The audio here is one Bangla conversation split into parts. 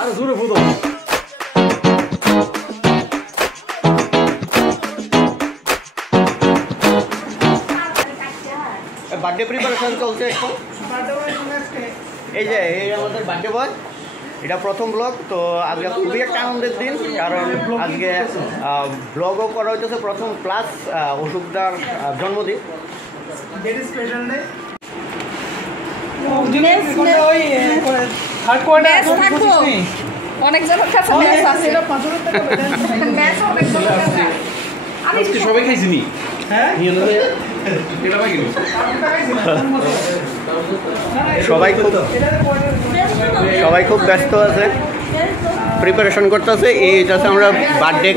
আরে জোরে ফুটো বার্থডে প্রিপারেশন চলছে এখন। এই যে এই আমাদের বার্থডে বয়, এটা প্রথম ব্লগ। তো আজকে খুবই একটা আনন্দের দিন, কারণ আজকে ব্লগও করা হইতেছে প্রথম, প্লাস অশোকদার জন্মদিন। সবাই খাইছিনি সবাই খুব ব্যস্ত আছে, প্রিপারেশন করতেছে। এই যাচ্ছে আমরা বার্থডে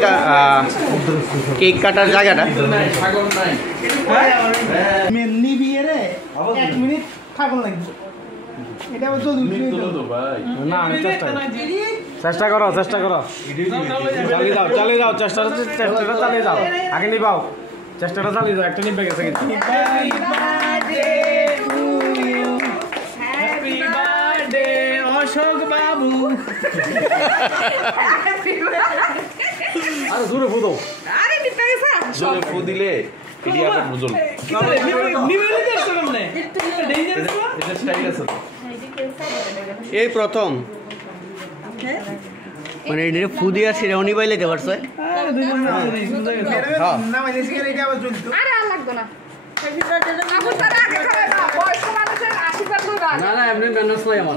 কেক কাটার জায়গাটা। চেষ্টা করো চালিয়ে যাও চেষ্টাটা চালিয়ে যাও, আগে নিবাও, চেষ্টাটা চালিয়ে যাও। একটা নিবে গেছে কিন্তু অশোক বাবু। আরে জোরে ফুটো, জোরে ফু দিলে এই প্রথম মানে এটা ফু দিয়া সেরেমনি বাইলে দেবার চাই। না না এমনি ম্যানেজ নাই আমার।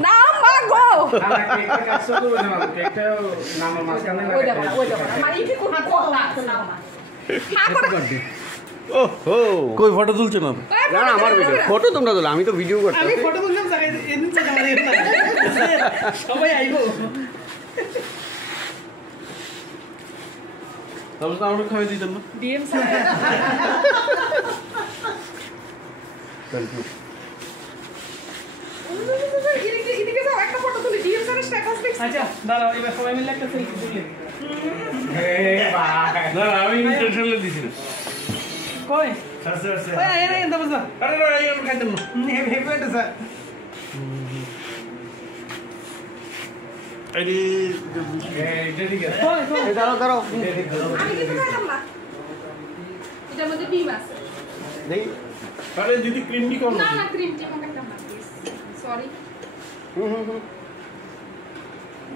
কই ফটো তুলছো না? না না আমার ভিডিও, ফটো তোমরা তোলো, আমি তো ভিডিও করছি। আমি ফটো তুললাম সবাই আইবো। তাহলে তো আমরা খাওয়াই দিতাম না। ডিএম স্যার আচ্ছা দাঁড়াও, এবার সবাই মিলে একটা সেলফি তুলি। না আমি ইন্টেনশনালি দিছি না। কই ওই আরে এন্ড বসা। আরে আমি খাইতাম না। হেভি এটা স্যার। আরে এটা ঠিক আছে। এই দাঁড়াও আমি কিন্তু খাইলাম না, এটার মধ্যে ডিম আছে। দেখি। আরে দিদি ক্রিম কি করো? না না ক্রিম টি আমাকে একটা মার প্লিজ, সরি।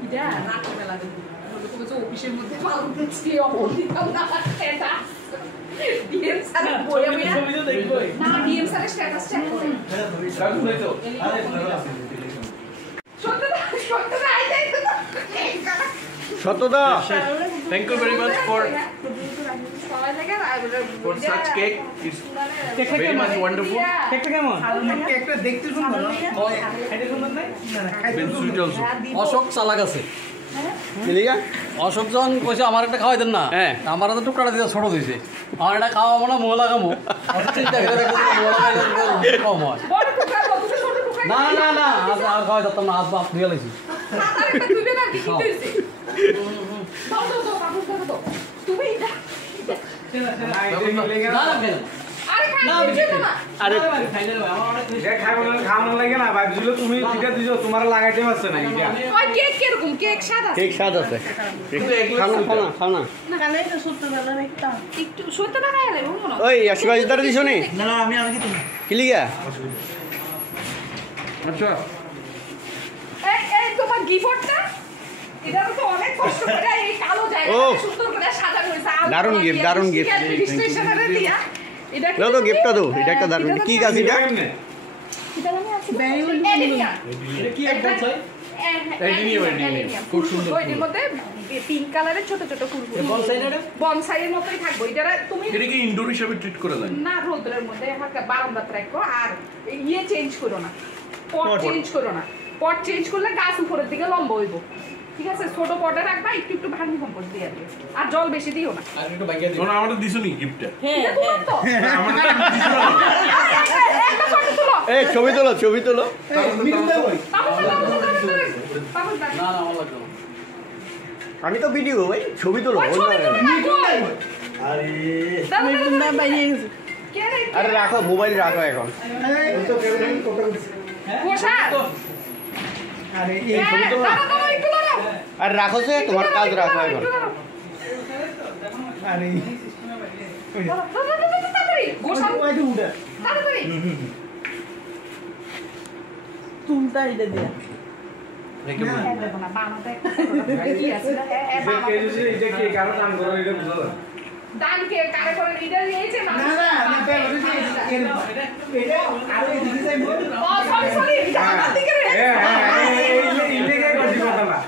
এটা রাত্রেবেলা দেখি ওরকম যে অফিসের মধ্যে মাল দিচ্ছি, অপরিকাম না এটা ডিএম স্যার বইয়া বইয়া ছবি তো দেখবই না, ডিএম স্যারের স্ট্যাটাস চেক করে কাকু নাই তো। সত্যি আইতাই তো সত্যদা, thank you very much for such cake. It's very much wonderful. কেকটা কেমন? কেকটা দেখতে সুন্দর না? এটা সুন্দর নাই? না না Been sweet also. অশোক চালাক আছে। মিলিগা অশোক যখন কইছে আমার একটা খাওয়াই দেন না, হ্যাঁ আমার তো টুকরা দিয়ে ছোট দিয়েছে, আমার এটা খাওয়াবো না, মোহ লাগাবো। চিন্তা করে দেখো মোহ লাগাইলে কম হয়। বড় টুকরা কত ছোট টুকরা না না না আর খাওয়াই দিতাম না, আজ বাপ দিয়ে লাইছি। আরেকটা তুইবে না কি হইছে? দাও তুমি এটা না না খেলাম আরে খাই না আরে খাওয়ানো লাগে না ভাবছিল তুমি যেটা দিছো তোমার লাগাইতে পারছ না এটা। ওই কেক কিরকম? কেক স্বাদ আছে, কেক স্বাদ আছে। খাও না না কালে তো সত্য বেলা একটা একটু সত্য টাকা এলে বলবো না। ওই আশীর্বাদ দিতে দিছো নি? না না আমি কি তুমি কি লিগা? আচ্ছা এই তোমার গিফটটা এটা তো অনেক কষ্ট করে এই কালো জায়গাটা সুন্দর করে সাজানো হয়েছে। দারুণ gift, দারুণ gift। স্টেশনারে দিয়া এটা দাও তো গিফটটা দাও, এটা একটা দারুণ কি গাছ এটা? এটা আমি আছে এডিনিয়া। এটা কি একটা চাই? এডিনিয়া খুব সুন্দর। এর মধ্যে পিঙ্ক কালারের ছোট ছোট কুরকুরি বনসাইয়ের মতোই থাকবে। এটা তুমি এটা কি ইনডোর হিসেবে ট্রিট করে দেন না, রোদ্রের মধ্যে হালকা বারান্দাতে রাখো। আর ইয়ে চেঞ্জ করো না, পট চেঞ্জ করো না। পট চেঞ্জ করলে গাছ উপরের দিকে লম্বা হইব, ঠিক আছে? ছোট পটে রাখবা, একটু একটু ভার্মি কম্পোস্ট দিয়ে দিও, আর জল বেশি দিও না। আর একটু বাইকে দিও। তোমরা আমাদের দিছো নি গিফটটা? হ্যাঁ তো আমাদের দিছো না। একটা ফটো তুলো। এই ছবি তোলো, ছবি তোলো। না না ভালো লাগলো। আমি তো ভিডিও ভাই, ছবি তোলো। আরে আরে রাখো, মোবাইল রাখো এখন। ঘোষাল আরে এই হ্যাঁ, ছবি তো দাঁড়াও, দাঁড়াও, একটু দাঁড়াও। আর রাখো যে তোমার কাজ রাখো এখন একটু দাঁড়াও। আরে দাঁড়াও, দাঁড়াও, দাঁড়াও, তাড়াতাড়ি। ঘোষাল, ওই তো উঠে তাড়াতাড়ি। চুলটা এটা দিয়া হ্যাঁ, দেবো না, বানাতে একটা কি আছে না? হ্যাঁ, হ্যাঁ, বানাতে। এটা কি কারো কাম করো এটা বুঝো না দান কে কারে করে লিডার নিয়েছে না মানুষ। না না এটা আরে এদিকে যাই বল ও সরি সরি আমার দিকে রে। ইলেগে করছি কথা না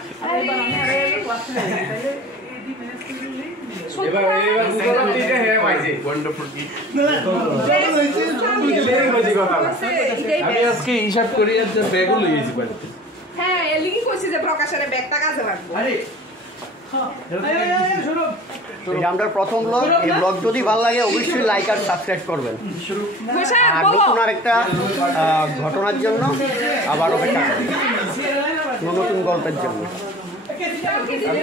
এবার বুঝো না ঠিক আছে হ্যাঁ ভাইজি ইলেগে করছি কথা না আমি আজকে হিসাব করি আর ব্যাগও লই গেছি বাড়িতে হ্যাঁ এলিগি কইছে যে প্রকাশের ব্যাগটা কাজে লাগবে। আরে শুরু এটা আমাদের প্রথম ব্লগ এই ব্লগ যদি ভালো লাগে অবশ্যই লাইক আর সাবস্ক্রাইব করবেন ঘোষাল আর বলো। নতুন আরেকটা ঘটনার জন্য আবার অপেক্ষা করবেন নতুন গল্পের জন্য কি দিলে?